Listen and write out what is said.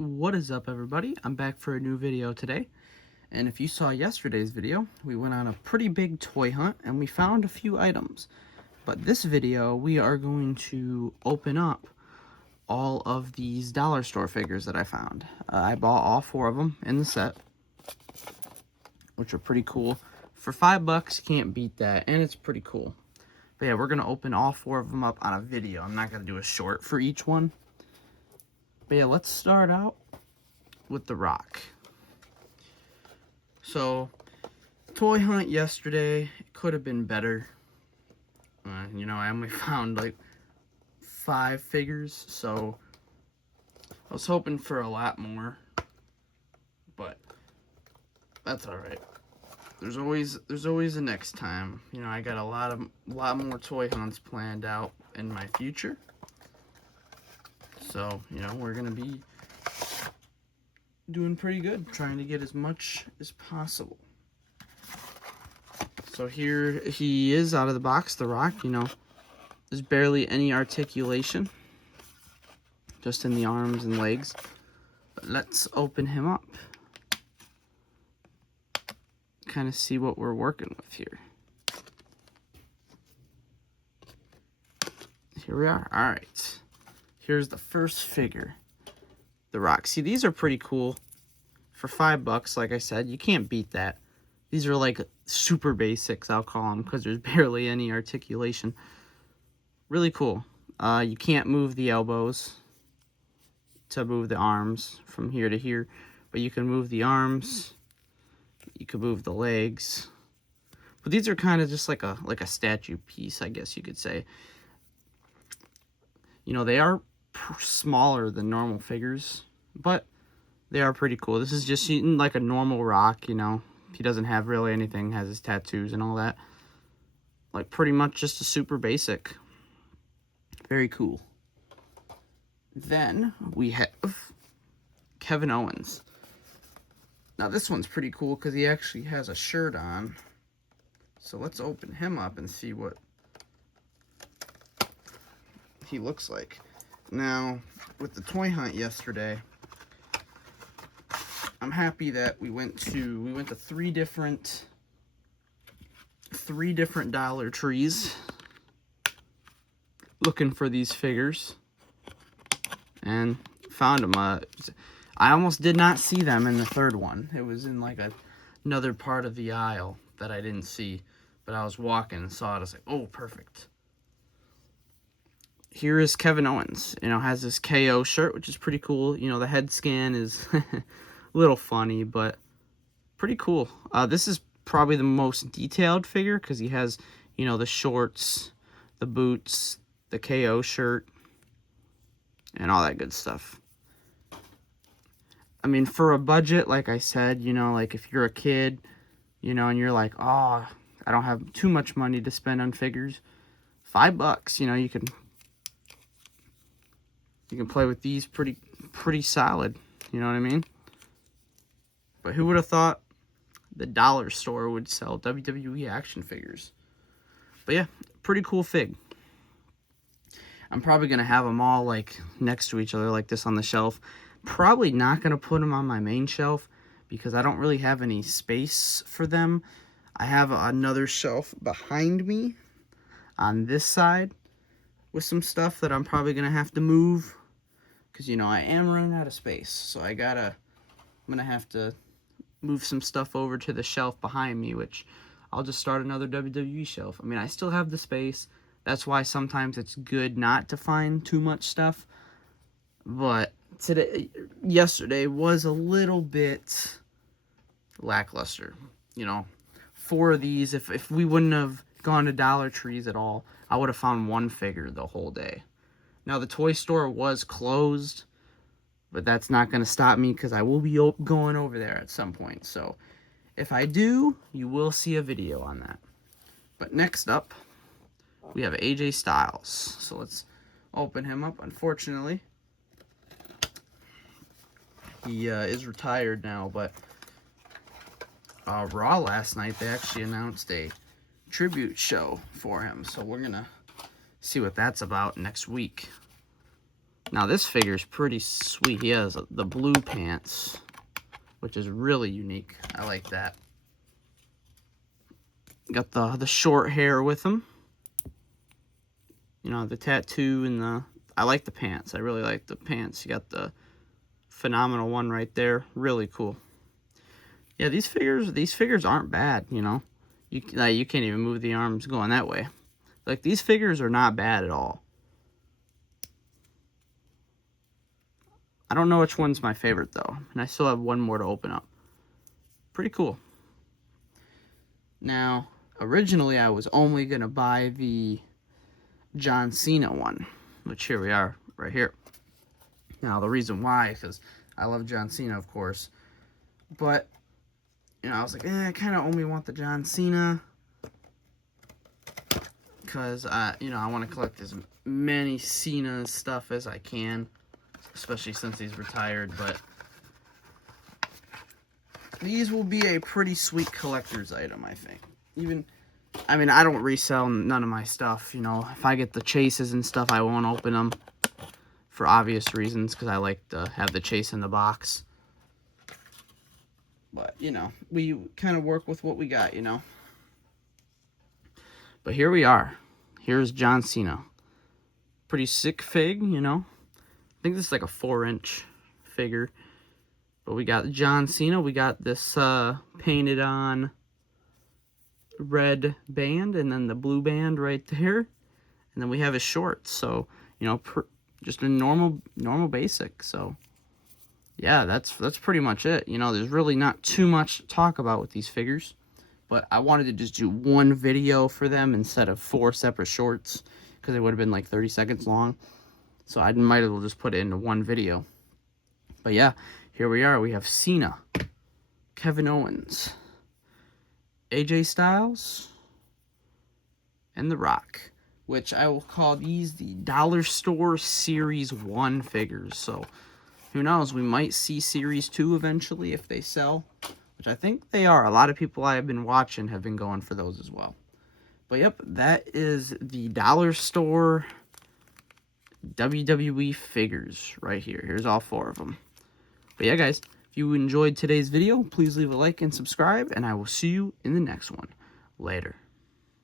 What is up, everybody? I'm back for a new video today, and if you saw yesterday's video, we went on a pretty big toy hunt and we found a few items. But this video, we are going to open up all of these dollar store figures that I found. I bought all 4 of them in the set, which are pretty cool. For $5, you can't beat that, and it's pretty cool. But yeah, we're gonna open all 4 of them up on a video. I'm not gonna do a short for each one. But yeah, let's start out with The Rock. So, toy hunt yesterday, it could have been better. I only found like 5 figures, so I was hoping for a lot more, but that's all right. There's always a next time. I got a lot more toy hunts planned out in my future. So, we're gonna be doing pretty good, trying to get as much as possible. So here he is out of the box, The Rock. There's barely any articulation, just in the arms and legs. But let's open him up, kind of see what we're working with here. Here we are. All right. Here's the first figure, The Rock. See, these are pretty cool. For $5, like I said, you can't beat that. These are like super basics, I'll call them, because there's barely any articulation. Really cool. You can't move the elbows to move the arms from here to here, but you can move the arms. You can move the legs. But these are kind of just like a statue piece, I guess you could say. They are smaller than normal figures, but they are pretty cool. This is just like a normal Rock, He doesn't have really anything, has his tattoos and all that. Like pretty much just a super basic. Very cool. Then we have Kevin Owens. Now this one's pretty cool because he actually has a shirt on. So let's open him up and see what he looks like. Now, with the toy hunt yesterday, I'm happy that we went to 3 different Dollar Trees looking for these figures and found them. I almost did not see them in the third one. It was in like another part of the aisle that I didn't see, but I was walking and saw it. I was like, oh, perfect. Here is Kevin Owens. Has this KO shirt, which is pretty cool. The head scan is a little funny, but pretty cool. This is probably the most detailed figure because he has, the shorts, the boots, the KO shirt, and all that good stuff. I mean, for a budget, like I said, like if you're a kid, and you're like, oh, I don't have too much money to spend on figures, $5, you can play with these pretty solid, you know what I mean? But who would have thought the dollar store would sell WWE action figures? But yeah, pretty cool fig. I'm probably going to have them all like next to each other like this on the shelf. Probably not going to put them on my main shelf because I don't really have any space for them. I have another shelf behind me on this side with some stuff that I'm probably going to have to move because, I am running out of space. So I'm going to have to move some stuff over to the shelf behind me, which I'll just start another WWE shelf. I mean, I still have the space. That's why sometimes it's good not to find too much stuff. But yesterday was a little bit lackluster. 4 of these, if we wouldn't have gone to Dollar Trees at all, I would have found 1 figure the whole day. Now, the toy store was closed, but that's not going to stop me because I will be going over there at some point. So, if I do, you will see a video on that. But next up, we have AJ Styles. So, let's open him up. Unfortunately, he is retired now, but Raw last night, they actually announced a tribute show for him. So, we're going to see what that's about next week. Now this figure is pretty sweet. He has the blue pants, which is really unique. I like that. Got the short hair with him. You know, the tattoo and the... I like the pants. I really like the pants. You got the phenomenal one right there. Really cool. Yeah, these figures aren't bad, you know. You can't even move the arms going that way. Like, these figures are not bad at all. I don't know which one's my favorite, though. And I still have one more to open up. Pretty cool. Now, originally I was only going to buy the John Cena one, which here we are, right here. Now, the reason why, because I love John Cena, of course. But, you know, I was like, I kind of only want the John Cena. Because, you know, I want to collect as many Cena stuff as I can. Especially since he's retired, but these will be a pretty sweet collector's item, I think. I mean, I don't resell none of my stuff, you know. If I get the chases and stuff, I won't open them for obvious reasons, because I like to have the chase in the box. But, you know, we kind of work with what we got, you know. But here we are. Here's John Cena. Pretty sick fig, you know. I think this is like a 4-inch figure. But we got John Cena. We got this painted on red band and then the blue band right there. And then we have his shorts. So, you know, just a normal basic. So, yeah, that's pretty much it. You know, there's really not too much to talk about with these figures. But I wanted to just do one video for them instead of 4 separate shorts, because it would have been like 30 seconds long. So I might as well just put it into one video. But yeah, here we are. We have Cena, Kevin Owens, AJ Styles, and The Rock, which I will call these the Dollar Store Series 1 figures. So who knows, we might see Series 2 eventually if they sell, which I think they are. A lot of people I have been watching have been going for those as well. But yep, that is the Dollar Store WWE figures right here. Here's all 4 of them. But yeah, guys, if you enjoyed today's video, please leave a like and subscribe, and I will see you in the next one. Later.